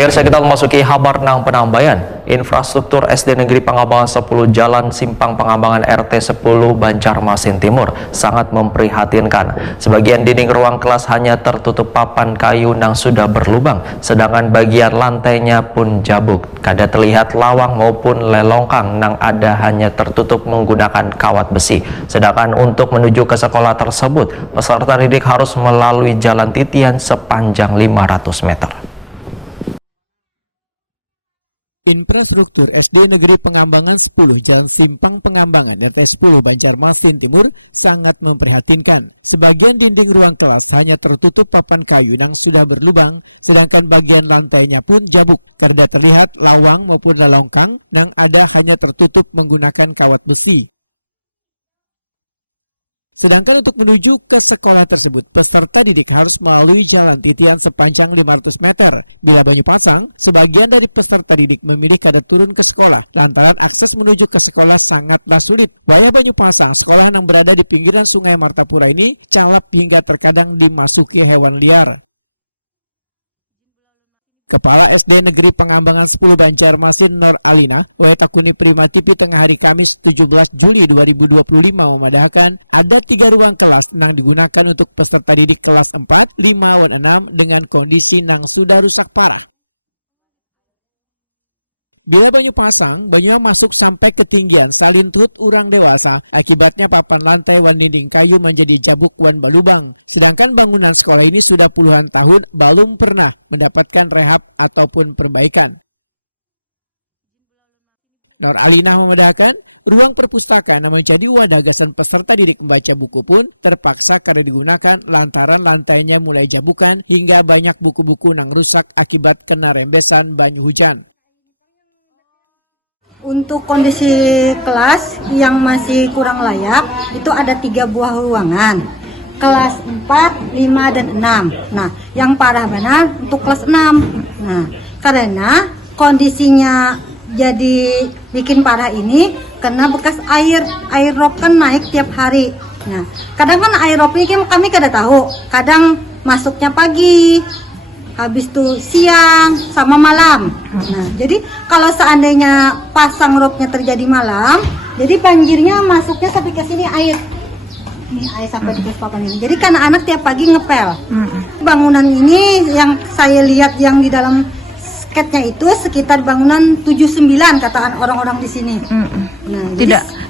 Pemirsa, kita memasuki kabar nang penambayan. Infrastruktur SD Negeri Pangambangan 10 Jalan Simpang Pangambangan RT 10 Banjarmasin Timur sangat memprihatinkan. Sebagian dinding ruang kelas hanya tertutup papan kayu yang sudah berlubang, sedangkan bagian lantainya pun jabuk. Kada terlihat lawang maupun lelongkang yang ada hanya tertutup menggunakan kawat besi. Sedangkan untuk menuju ke sekolah tersebut, peserta didik harus melalui jalan titian sepanjang 500 meter. Infrastruktur SD Negeri Pangambangan 10 Jalan Simpang Pangambangan RT 10 Banjarmasin Timur sangat memprihatinkan. Sebagian dinding ruang kelas hanya tertutup papan kayu yang sudah berlubang, sedangkan bagian lantainya pun jabuk. Karena terlihat lawang maupun lelongkang yang ada hanya tertutup menggunakan kawat besi. Sedangkan untuk menuju ke sekolah tersebut, peserta didik harus melalui jalan titian sepanjang 500 meter. Bila Banyu Pasang, sebagian dari peserta didik memilih kada turun ke sekolah, lantaran akses menuju ke sekolah sangatlah sulit. Wayah Banyu Pasang, sekolah yang berada di pinggiran Sungai Martapura ini, calap hingga terkadang dimasuki hewan liar. Kepala SD Negeri Pangambangan 10 Banjarmasin Nur Alina, Takuni Prima TV tengah hari Kamis 17 Juli 2025 memadahkan ada 3 ruang kelas yang digunakan untuk peserta didik kelas 4, 5, dan 6 dengan kondisi yang sudah rusak parah. Bila Banyu Pasang, banyu masuk sampai ketinggian salintut urang dewasa, akibatnya papan lantai wan dinding kayu menjadi jabuk wan balubang. Sedangkan bangunan sekolah ini sudah puluhan tahun belum pernah mendapatkan rehab ataupun perbaikan. Nur Alina memedahkan, ruang perpustakaan yang menjadi wadah gagasan peserta didik membaca buku pun terpaksa karena digunakan lantaran lantainya mulai jabukan hingga banyak buku-buku yang rusak akibat kena rembesan banyu hujan. Untuk kondisi kelas yang masih kurang layak, itu ada 3 buah ruangan. Kelas 4, 5, dan 6. Nah, yang parah benar untuk kelas 6. Nah, karena kondisinya jadi bikin parah ini karena bekas air rob kan naik tiap hari. Nah, kadang kan air rob ini kami kada tahu. Kadang masuknya pagi, habis itu siang sama malam. Nah, jadi kalau seandainya pasang robnya terjadi malam, jadi banjirnya masuknya sampai ke sini air. Ini air sampai di papan ini. Jadi kan anak tiap pagi ngepel. Bangunan ini yang saya lihat yang di dalam sketnya itu sekitar bangunan 79 kataan orang-orang di sini. Nah,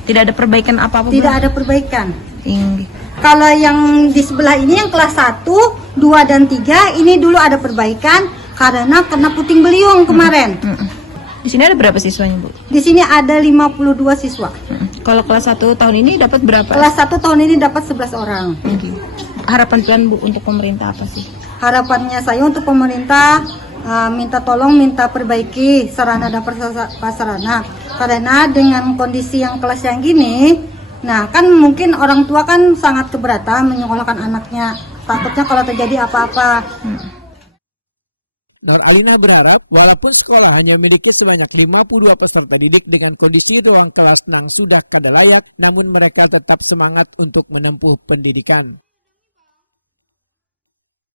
tidak ada perbaikan apa-apa. Tidak ada perbaikan. Kalau yang di sebelah ini yang kelas 1, 2, dan 3 ini dulu ada perbaikan karena kena puting beliung kemarin. Di sini ada berapa siswanya, Bu? Di sini ada 52 siswa. Kalau kelas 1 tahun ini dapat berapa? Kelas 1 tahun ini dapat 11 orang. Harapan kalian, Bu, untuk pemerintah apa sih? Harapannya saya untuk pemerintah minta tolong, minta perbaiki sarana dan prasarana. Karena dengan kondisi yang kelas yang gini, nah kan mungkin orang tua kan sangat keberatan menyekolahkan anaknya. Takutnya kalau terjadi apa-apa. Nur Alina berharap walaupun sekolah hanya memiliki sebanyak 52 peserta didik dengan kondisi ruang kelas yang sudah kada layak, namun mereka tetap semangat untuk menempuh pendidikan.